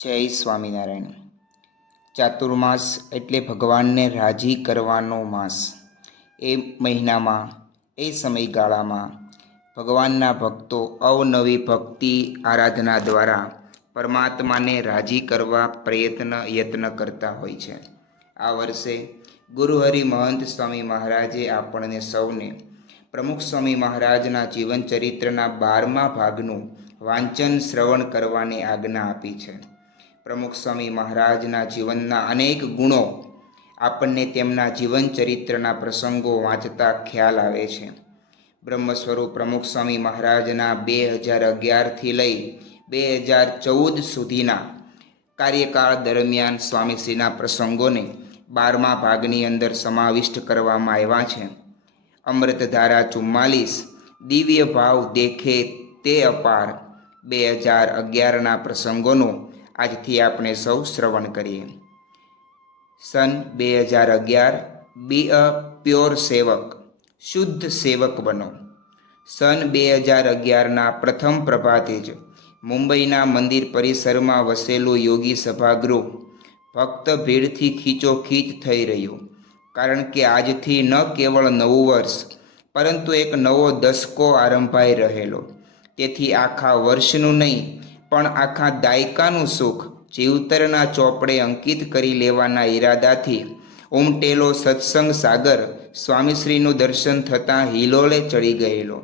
જય સ્વામિનારાયણ. ચાતુર્માસ એટલે ભગવાનને રાજી કરવાનો માસ. એ મહિનામાં, એ સમયગાળામાં ભગવાનના ભક્તો અવનવી ભક્તિ આરાધના દ્વારા પરમાત્માને રાજી કરવા યત્ન કરતા હોય છે. આ વર્ષે ગુરુહરિ મહંત સ્વામી મહારાજે આપણને સૌને પ્રમુખ સ્વામી મહારાજના જીવન ચરિત્રના 12મા ભાગનું વાંચન શ્રવણ કરવાની આજ્ઞા આપી છે. પ્રમુખ સ્વામી મહારાજના જીવનના અનેક ગુણો આપણને તેમના જીવન ચરિત્રના પ્રસંગો વાંચતા ખ્યાલ આવે છે. બ્રહ્મ સ્વરૂપ પ્રમુખ સ્વામી મહારાજના 2011થી લઈ 2014 સુધીના કાર્યકાળ દરમિયાન સ્વામીશ્રીના પ્રસંગોને 12મા ભાગની અંદર સમાવિષ્ટ કરવામાં આવ્યા છે. અમૃતધારા 44, દિવ્ય ભાવ દેખે તે અપાર 2011ના પ્રસંગોનો આજથી આપણે સૌ શ્રવણ કરીએ. સન 2011, બી અ પ્યોર સેવક, શુદ્ધ સેવક બનો. સન 2011ના પ્રથમ પ્રભાતે જ મુંબઈના મંદિર પરિસરમાં વસેલું યોગી સભાગૃહ ભક્ત ભીડથી ખીચોખીચ થઈ રહ્યું. કારણ કે આજથી ન કેવળ નવું વર્ષ પરંતુ એક નવો દસકો આરંભાઈ રહેલો. તેથી આખા વર્ષનું નહીં પણ આખા દાયકાનું સુખ જીવતરના ચોપડે અંકિત કરી લેવાના ઈરાદાથી ઉમટેલો સત્સંગ સાગર સ્વામીશ્રીનું દર્શન થતાં હિલોળે ચડી ગયેલો.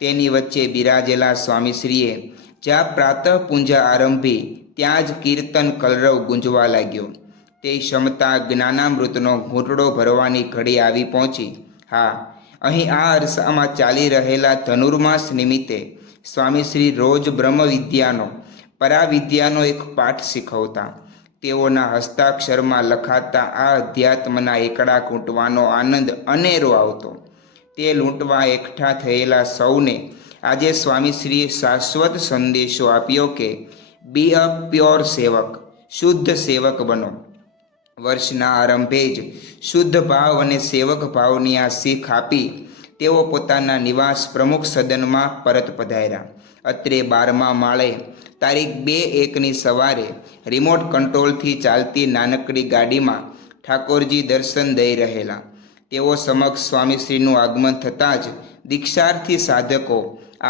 તેની વચ્ચે બિરાજેલા સ્વામીશ્રીએ જ્યાં પ્રાતઃ પૂંજા આરંભી ત્યાં જ કીર્તન કલરવ ગુંજવા લાગ્યો. તે ક્ષમતા જ્ઞાનામૃતનો ઘૂંટડો ભરવાની ઘડી આવી પહોંચી. હા, અહીં આ અરસામાં ચાલી રહેલા ધનુર્માસ નિમિત્તે સ્વામીશ્રી રોજ બ્રહ્મવિદ્યાનો, પરાવિદ્યાનો એક પાઠ શીખવતા. તેઓના હસ્તાક્ષરમાં લખાતા આ અધ્યાત્મના એકડા કૂંટવાનો આનંદ અનેરો આવતો. તે લૂંટવા એકઠા થયેલા સૌને આજે સ્વામીશ્રીએ શાશ્વત સંદેશો આપ્યો કે બી અ પ્યોર સેવક, શુદ્ધ સેવક બનો. વર્ષના આરંભે જ શુદ્ધ ભાવ અને સેવક ભાવની આ શીખ આપી તેઓ પોતાના નિવાસ પ્રમુખ સદનમાં પરત પધાર્યા. અત્રે 12મા માળે તારીખ 2/1ની સવારે રિમોટ કંટ્રોલથી ચાલતી નાનકડી ગાડીમાં ઠાકોરજી દર્શન દઈ રહેલા. તેઓ સમક્ષ સ્વામીશ્રીનું આગમન થતાં જ દીક્ષાર્થી સાધકો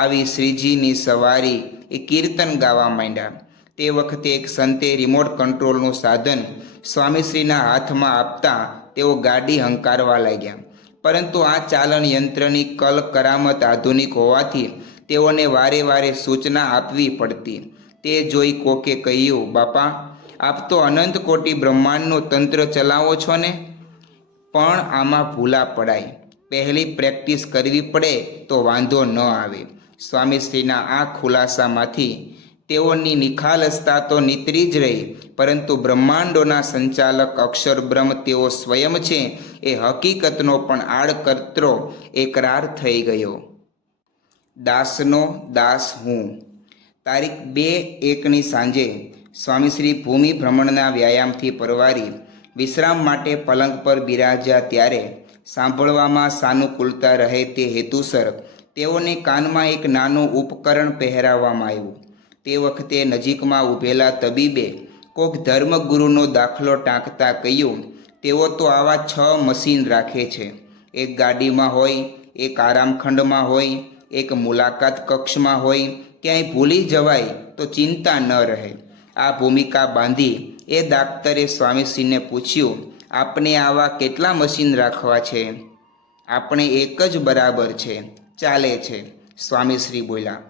આવી શ્રીજીની સવારી એ કીર્તન ગાવા માંડ્યા. તે વખતે એક સંતે રિમોટ કંટ્રોલનું સાધન સ્વામીશ્રીના હાથમાં આપતા તેઓ ગાડી હંકારવા લાગ્યા. પરંતુ આ ચાલન યંત્રની કલ કરામત આધુનિક હોવાથી તેઓને વારે વારે સૂચના આપવી પડતી. તે જોઈ કોકે કહ્યું, બાપા, આપ તો અનંત કોટી બ્રહ્માંડનું તંત્ર ચલાવો છો ને, પણ આમાં ભૂલા પડાય. પહેલી પ્રેક્ટિસ કરવી પડે તો વાંધો ન આવે. સ્વામીશ્રીના આ ખુલાસામાંથી તેઓની નિખાલસતા તો નીતરી જ રહી, પરંતુ બ્રહ્માંડોના સંચાલક અક્ષર બ્રહ્મ તેઓ સ્વયં છે એ હકીકતનો પણ આડકતરો એકરાર થઈ ગયો. દાસનો દાસ હું. તારીખ 2/1ની સાંજે સ્વામીશ્રી ભૂમિ ભ્રમણના વ્યાયામથી પરવારી વિશ્રામ માટે પલંગ પર બિરાજ્યા ત્યારે સાંભળવામાં સાનુકૂળતા રહે તે હેતુસર તેઓને કાનમાં એક નાનું ઉપકરણ પહેરાવવામાં આવ્યું. તે વખતે નજીકમાં ઊભેલા તબીબે કોક ધર્મગુરુનો દાખલો ટાંકતા કહ્યું, તેઓ તો આવા 6 મશીન રાખે છે. એક ગાડીમાં હોય, એક આરામખંડમાં હોય, એક મુલાકાત કક્ષમાં હોય. ક્યાંય ભૂલી જવાય તો ચિંતા ન રહે. આ ભૂમિકા બાંધી એ દાક્તરે સ્વામીશ્રીને પૂછ્યું, આપને આવા કેટલા મશીન રાખવા છે? આપણે એક જ બરાબર છે, ચાલે છે, સ્વામીશ્રી બોલ્યા.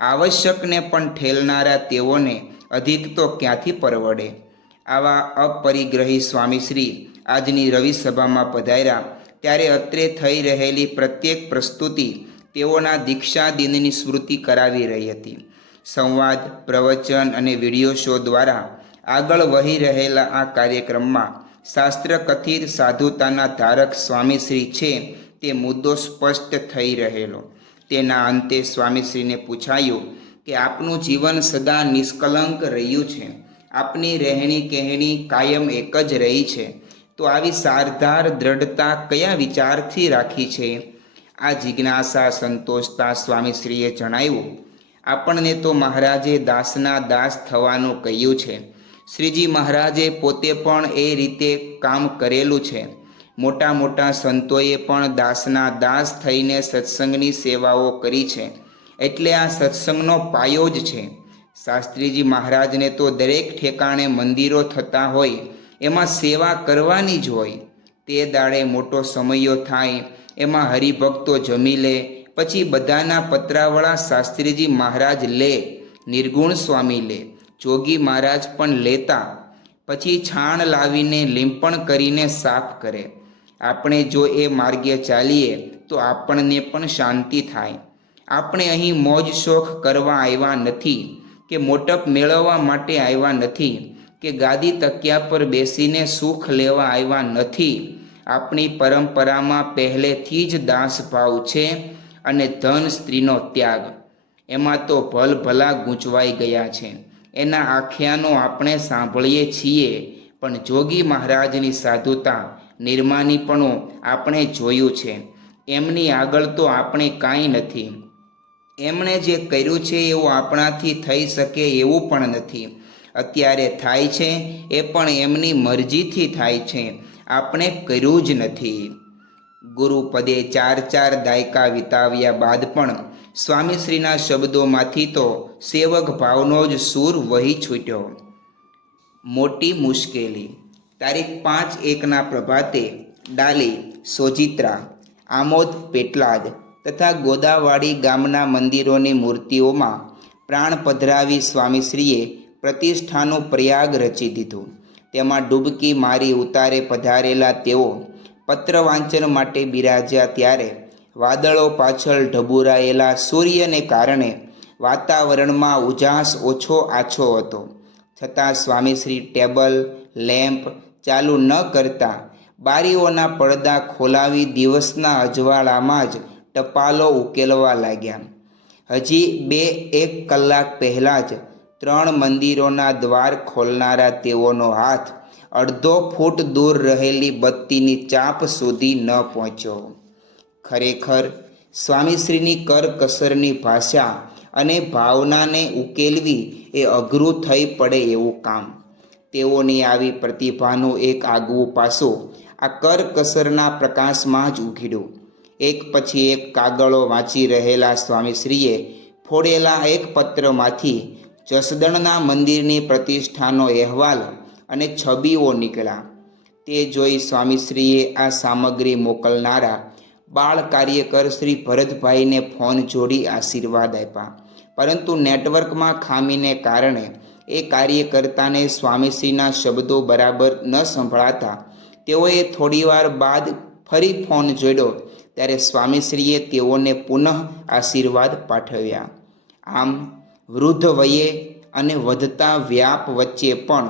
આવશ્યકને પણ ઠેલનારા તેઓને અધિક તો ક્યાંથી પરવડે? આવા અપરિગ્રહી સ્વામીશ્રી આજની રવિ સભામાં પધાર્યા ત્યારે અત્રે થઈ રહેલી પ્રત્યેક પ્રસ્તુતિ તેઓના દીક્ષા દિનની સ્મૃતિ કરાવી રહી હતી. સંવાદ, પ્રવચન અને વિડીયો શો દ્વારા આગળ વહી રહેલા આ કાર્યક્રમમાં શાસ્ત્ર કથિત સાધુતાના ધારક સ્વામીશ્રી છે તે મુદ્દો સ્પષ્ટ થઈ રહેલો. તેના અંતે સ્વામીશ્રીને પૂછાયું કે આપનું જીવન સદા નિષ્કલંક રહ્યું છે, આપની રહેણી કહેણી કાયમ એક જ રહી છે, તો આવી સારધાર દ્રઢતા કયા વિચારથી રાખી છે? આ જિજ્ઞાસા સંતોષતા સ્વામીશ્રીએ જણાવ્યું, આપણને તો મહારાજે દાસના દાસ થવાનું કહ્યું છે, શ્રીજી મહારાજે પોતે પણ એ રીતે કામ કરેલું છે. મોટા મોટા સંતોએ પણ દાસના દાસ થઈને સત્સંગની સેવાઓ કરી છે. એટલે આ સત્સંગનો પાયો જ છે. શાસ્ત્રીજી મહારાજને તો દરેક ઠેકાણે મંદિરો થતા હોય એમાં સેવા કરવાની જ હોય. તે દાડે મોટો સમયો થાય એમાં હરિભક્તો જમી લે, પછી બધાના પતરાવળા શાસ્ત્રીજી મહારાજ લે, નિર્ગુણ સ્વામી લે, જોગી મહારાજ પણ લેતા. પછી છાણ લાવીને લીંપણ કરીને સાફ કરે. આપણે જો એ માર્ગે ચાલીએ તો આપણને પણ શાંતિ થાય. આપણે અહીં મોજ શોખ કરવા આવ્યા નથી, કે મોટપ મેળવવા માટે આવ્યા નથી, કે ગાદી તકિયા પર બેસીને સુખ લેવા આવ્યા નથી. આપણી પરંપરામાં પહેલેથી જ દાસભાવ છે અને ધન સ્ત્રીનો ત્યાગ. એમાં તો ભલભલા ગૂંચવાઈ ગયા છે. એના આખ્યાનો આપણે સાંભળીએ છીએ, પણ જોગી મહારાજની સાધુતા, નિર્માનીપણું આપણે જોયું છે. એમની આગળ તો આપણે કાંઈ નથી. એમણે જે કર્યું છે એવું આપણાથી થઈ શકે એવું પણ નથી. અત્યારે થાય છે એ પણ એમની મરજીથી થાય છે, આપણે કર્યું જ નથી. ગુરુપદે 4 દાયકા વિતાવ્યા બાદ પણ સ્વામીશ્રીના શબ્દોમાંથી તો સેવક ભાવનો જ સૂર વહી છૂટ્યો. મોટી મુશ્કેલી. તારીખ 5/1ના પ્રભાતે ડાલી, સોજિત્રા, આમોદ પેટલાદ તથા ગોદાવાડી ગામના મંદિરોની મૂર્તિઓમાં પ્રાણ પધરાવી સ્વામીશ્રીએ પ્રતિષ્ઠાનું પ્રયાગ રચી દીધું. તેમાં ડૂબકી મારી ઉતારે પધારેલા તેઓ પત્ર વાંચન માટે બિરાજ્યા ત્યારે વાદળો પાછળ ઢબુરાયેલા સૂર્યને કારણે વાતાવરણમાં ઉજાસ ઓછો આછો હતો. છતાં સ્વામીશ્રી ટેબલ લેમ્પ ચાલુ ન કરતા બારીઓના પડદા ખોલાવી દિવસના અજવાળામાં જ ટપાલો ઉકેલવા લાગ્યા. હજી 2-1 કલાક પહેલાં જ 3 મંદિરોના દ્વાર ખોલનારા તેઓનો હાથ અડધો ફૂટ દૂર રહેલી બત્તીની ચાપ સુધી ન પહોંચ્યો. ખરેખર સ્વામીશ્રીની કરકસરની ભાષા અને ભાવનાને ઉકેલવી એ અઘરું થઈ પડે એવું કામ. તેઓની આવી પ્રતિભાનું એક આગવું પાસું આ કરકસરના પ્રકાશમાં જ ઉઘડ્યું. એક પછી એક કાગળો વાંચી રહેલા સ્વામીશ્રીએ ફોડેલા એક પત્રમાંથી જસદણના મંદિરની પ્રતિષ્ઠાનો અહેવાલ અને છબીઓ નીકળ્યા. તે જોઈ સ્વામીશ્રીએ આ સામગ્રી મોકલનારા બાળ કાર્યકર શ્રી ભરતભાઈને ફોન જોડી આશીર્વાદ આપ્યા. પરંતુ નેટવર્કમાં ખામીને કારણે એ કાર્યકર્તાને સ્વામીશ્રીના શબ્દો બરાબર ન સંભળાતા તેઓએ થોડીવાર બાદ ફરી ફોન જોડ્યો ત્યારે સ્વામીશ્રીએ તેઓને પુનઃ આશીર્વાદ પાઠવ્યા. આમ વૃદ્ધ વયે અને વધતા વ્યાપ વચ્ચે પણ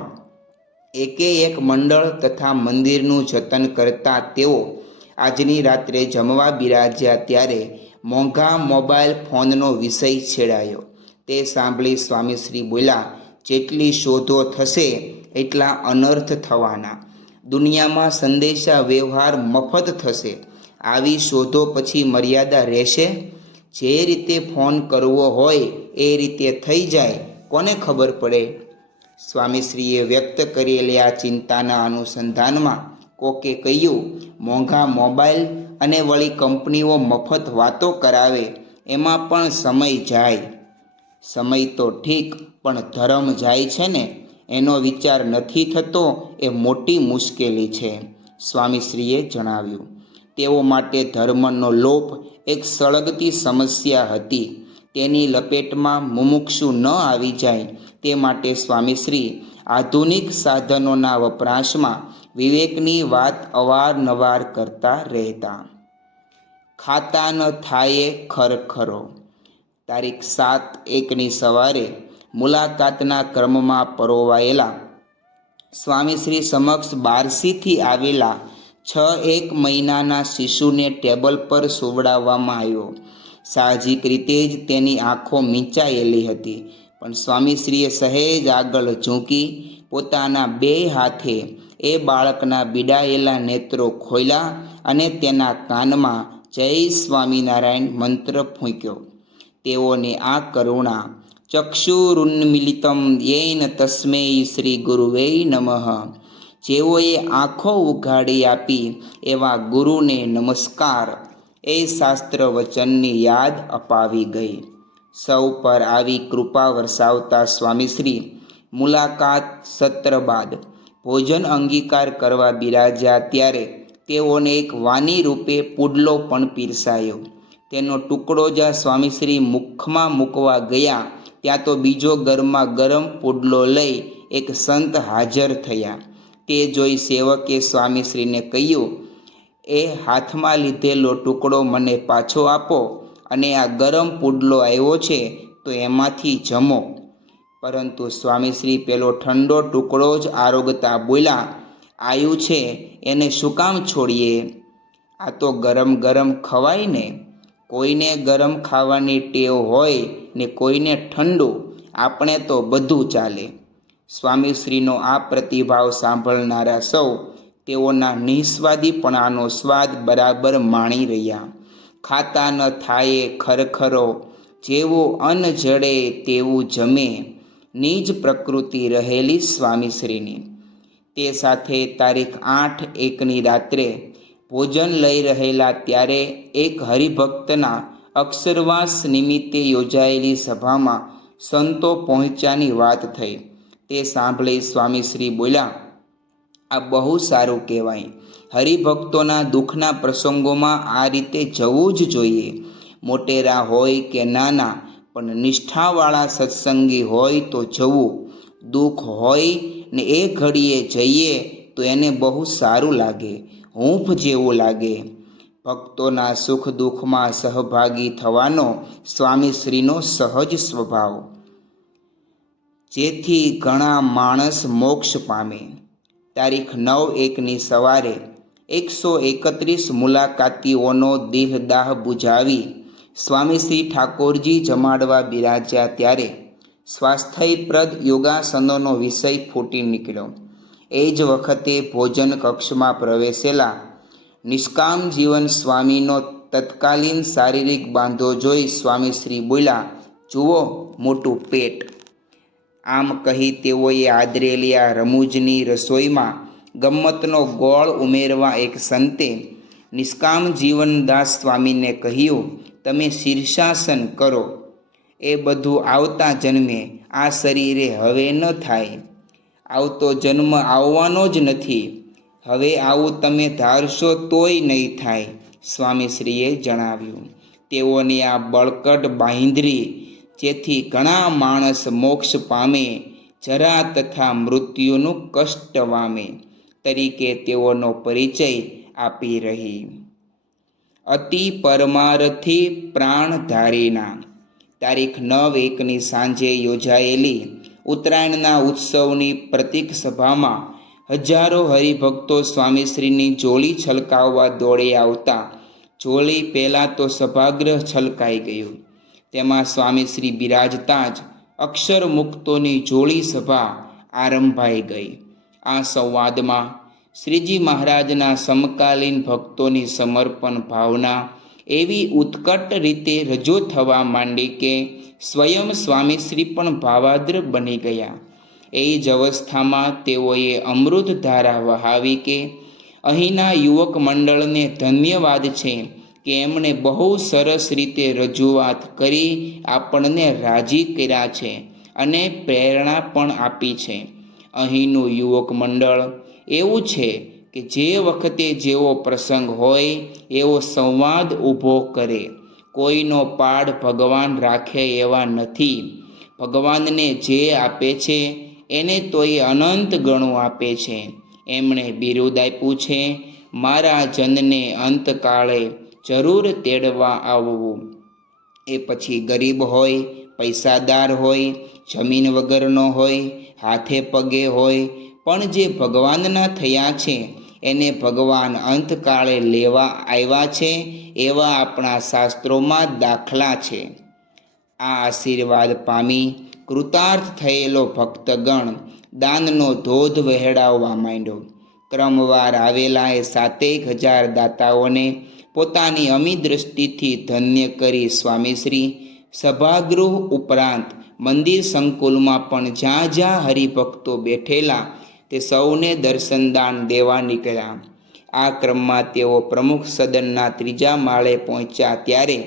એકેએક મંડળ તથા મંદિરનું જતન કરતા તેઓ આજની રાત્રે જમવા બિરાજ્યા ત્યારે મોંઘા મોબાઈલ ફોનનો વિષય છેડાયો. તે સાંભળી સ્વામીશ્રી બોલ્યા, જેટલી શોધો થશે એટલા અનર્થ થવાના. દુનિયામાં સંદેશા વ્યવહાર મફત થશે. આવી શોધો પછી મર્યાદા રહેશે? જે રીતે ફોન કરવો હોય એ રીતે થઈ જાય, કોને ખબર પડે? સ્વામીશ્રીએ વ્યક્ત કરેલી આ ચિંતાના અનુસંધાનમાં કોકે કહ્યું, મોંઘા મોબાઈલ અને વળી કંપનીઓ મફત વાતો કરાવે એમાં પણ સમય જાય. સમય તો ઠીક, પણ ધર્મ જાય છે ને, એનો વિચાર નથી થતો એ મોટી મુશ્કેલી છે, સ્વામીશ્રીએ જણાવ્યું. તેઓ માટે ધર્મનો લોપ એક સળગતી સમસ્યા હતી. તેની લપેટમાં મુમુક્ષુ ન આવી જાય તે માટે સ્વામીશ્રી આધુનિક સાધનોના વપરાશમાં વિવેકની વાત અવારનવાર કરતા રહેતા. ખાતા ન થાયે ખરખરો. તારીખ 7/1ની સવારે મુલાકાતના ક્રમમાં પરોવાયેલા સ્વામીશ્રી સમક્ષ બારસીથી આવેલા 6-1 મહિનાના શિશુને ટેબલ પર સુવડાવવામાં આવ્યો. સાહજિક રીતે જ તેની આંખો મીંચાયેલી હતી, પણ સ્વામીશ્રીએ સહેજ આગળ ઝૂકી પોતાના 2 હાથે એ બાળકના બીડાયેલા નેત્રો ખોલ્યા અને તેના કાનમાં જય સ્વામિનારાયણ મંત્ર ફૂંક્યો. તેઓની આ કરુણા, ચક્ષુરુન્મિલિતમ યેન તસ્મૈ શ્રી ગુરુવે નમઃ. જેઓએ આંખો ઉઘાડી આપી એવા ગુરુને નમસ્કાર, એ શાસ્ત્ર વચનની યાદ અપાવી ગઈ. સૌ પર આવી કૃપા વરસાવતા સ્વામીશ્રી મુલાકાત સત્ર બાદ ભોજન અંગીકાર કરવા બિરાજ્યા ત્યારે તેઓને એક વાની રૂપે પુડલો પણ પીરસાયો. તેનો ટુકડો જ્યાં સ્વામીશ્રી મુખમાં મૂકવા ગયા ત્યાં તો બીજો ગરમા ગરમ પુડલો લઈ એક સંત હાજર થયા. તે જોઈ સેવકે સ્વામીશ્રીને કહ્યું, એ હાથમાં લીધેલો ટુકડો મને પાછો આપો અને આ ગરમ પુડલો આવ્યો છે તો એમાંથી જમો. પરંતુ સ્વામીશ્રી પેલો ઠંડો ટુકડો જ આરોગતા બોલ્યા, આયુ છે એને શું કામ છોડીએ? આ તો ગરમ ગરમ ખવાય ને. કોઈને ગરમ ખાવાની ટેવ હોય ને કોઈને ઠંડુ, આપણે તો બધું ચાલે. સ્વામીશ્રીનો આ પ્રતિભાવ સાંભળનારા સૌ તેઓના નિસ્વાદીપણાનો સ્વાદ બરાબર માણી રહ્યા. ખાતા ન થાય ખરખરો, જેવું અન્ન જડે તેવું જમે, નિજ પ્રકૃતિ રહેલી સ્વામીશ્રીની. તે સાથે તારીખ 8/1ની રાત્રે ભોજન લઈ રહેલા ત્યારે એક હરિભક્તના અક્ષરવાસ નિમિત્તે યોજાયેલી સભામાં સંતો પહોંચ્યાની વાત થઈ. તે સાંભળી સ્વામીશ્રી બોલ્યા, આ બહુ સારું કહેવાય. હરિભક્તોના દુઃખના પ્રસંગોમાં આ રીતે જવું જ જોઈએ. મોટેરા હોય કે નાના, પણ નિષ્ઠાવાળા સત્સંગી હોય તો જવું. દુઃખ હોય ને એ ઘડીએ જઈએ તો એને બહુ સારું લાગે, હૂંફ જેવું લાગે. ભક્તોના સુખ દુઃખમાં સહભાગી થવાનો સ્વામીશ્રીનો સહજ સ્વભાવ, જેથી ઘણા માણસ મોક્ષ પામે. તારીખ 9/1ની સવારે 131 મુલાકાતીઓનો દેહદાહ બુજાવી સ્વામીશ્રી ઠાકોરજી જમાડવા બિરાજ્યા ત્યારે સ્વાસ્થ્યપ્રદ યોગાસનોનો વિષય ફૂટી નીકળ્યો. એ જ વખતે ભોજન કક્ષમાં પ્રવેશેલા નિષ્કામ જીવન સ્વામીનો તત્કાલીન શારીરિક બાંધો જોઈ સ્વામીશ્રી બોલ્યા, જુઓ મોટું પેટ. આમ કહી તેઓએ આદરેલી આ રમૂજની રસોઈમાં ગમ્મતનો ગોળ ઉમેરવા એક સંતે નિષ્કામ જીવનદાસ સ્વામીને કહ્યું, તમે શીર્ષાસન કરો. એ બધું આવતા જન્મે, આ શરીરે હવે ન થાય. આવતો જન્મ આવવાનો જ નથી. હવે આવું તમે ધારશો તોય નહીં થાય, સ્વામીશ્રીએ જણાવ્યું. તેઓની આ બળકટ બાંહેધરી, જેથી ઘણા માણસ મોક્ષ પામે, જરા તથા મૃત્યુનું કષ્ટ વામે, તરીકે તેઓનો પરિચય આપી રહી. અતિ પરમારથી પ્રાણધારીના. તારીખ 9/1ની સાંજે યોજાયેલી ઉત્તરાયણના ઉત્સવની પ્રતીક સભામાં હજારો હરિભક્તો સ્વામીશ્રીની જોડી છલકાવવા દોડી આવતા જોડી પહેલાં તો સભાગૃહ છલકાઈ ગયું. તેમાં સ્વામીશ્રી બિરાજતા જ અક્ષર મુક્તોની જોડી સભા આરંભાઈ ગઈ. આ સંવાદમાં શ્રીજી મહારાજના સમકાલીન ભક્તોની સમર્પણ ભાવના એવી ઉત્કટ રીતે રજૂ થવા માંડી કે સ્વયં સ્વામીશ્રી પણ ભાવાદ્ર બની ગયા. એ જ અવસ્થામાં તેઓએ અમૃત ધારા વહાવી કે અહીંના યુવક મંડળને ધન્યવાદ છે કે એમણે બહુ સરસ રીતે રજૂઆત કરી આપણને રાજી કર્યા છે અને પ્રેરણા પણ આપી છે. અહીંનું યુવક મંડળ એવું છે કે જે વખતે જેવો પ્રસંગ હોય એવો સંવાદ ઊભો કરે. કોઈનો પાડ ભગવાન રાખે એવા નથી. ભગવાનને જે આપે છે એને તો એ અનંત ગણું આપે છે. એમણે બિરુદ આપ્યું છે, મારા જનને અંતકાળે જરૂર તેડવા આવવું. એ પછી ગરીબ હોય, પૈસાદાર હોય, જમીન વગરનો હોય, હાથે પગે હોય, પણ જે ભગવાનના થયા છે એને ભગવાન અંતકાળે લેવા આવ્યા છે એવા આપણા શાસ્ત્રોમાં દાખલા છે. આ આશીર્વાદ પામી કૃતાર્થ થયેલો ભક્તગણ દાનનો ધોધ વહેડાવવા માંડ્યો. ક્રમવાર આવેલા એ 7,000 દાતાઓને પોતાની અમી દ્રષ્ટિથી ધન્ય કરી સ્વામીશ્રી સભાગૃહ ઉપરાંત મંદિર સંકુલમાં પણ જ્યાં જ્યાં હરિભક્તો બેઠેલા તે સૌને દર્શનદાન દેવા નીકળ્યા. આ ક્રમમાં તેઓ પ્રમુખ સદનના 3જા માળે પહોંચ્યા ત્યારે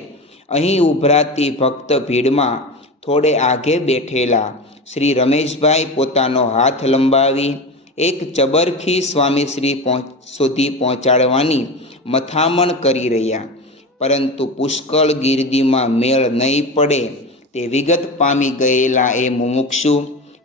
અહીં ઉભરાતી ભક્ત ભીડમાં થોડે આગે બેઠેલા શ્રી રમેશભાઈ પોતાનો હાથ લંબાવી એક ચબરખી સ્વામીશ્રી સુધી પહોંચાડવાની મથામણ કરી રહ્યા, પરંતુ પુષ્કળ ગીર્દીમાં મેળ નહીં પડે તે વિગત પામી ગયેલા એ મુમુક્ષુ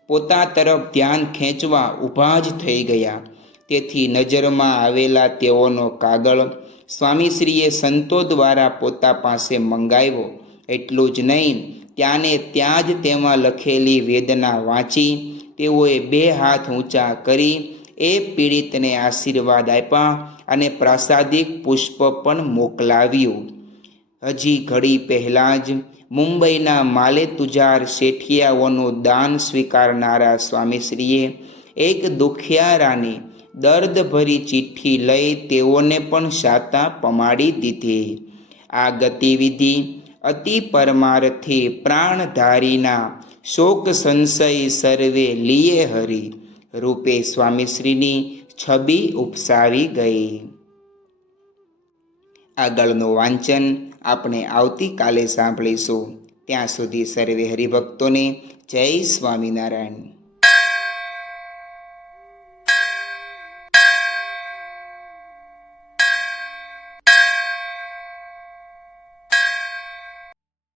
પોતા તરફ ધ્યાન ખેંચવા ઊભા જ થઈ ગયા. તેથી નજરમાં આવેલા તેઓનો કાગળ સ્વામીશ્રીએ સંતો દ્વારા પોતા પાસે મંગાવ્યો. એટલું જ નહીં, ત્યાંને ત્યાં જ તેમાં લખેલી વેદના વાંચી તેઓએ 2 હાથ ઊંચા કરી એ પીડિતને આશીર્વાદ આપ્યા અને પ્રાસાદિક પુષ્પ પણ મોકલાવ્યું. હજી ઘડી પહેલાં જ મુંબઈના માલેતુજાર શેઠિયાઓનું દાન સ્વીકારનારા સ્વામીશ્રીએ એક દુખિયારાની દર્દભરી ચિઠ્ઠી લઈ તેઓને પણ શાતા પમાડી દીધી. આ ગતિવિધિ અતિ પરમાર્થી પ્રાણધારીના શોક સંશય સર્વે લીએ હરી રૂપે સ્વામીશ્રીની છબી ઉપસાવી ગઈ. આગળનું વાંચન આપણે આવતીકાલે સાંભળીશું. ત્યાં સુધી સર્વે હરિભક્તોને જય સ્વામિનારાયણ.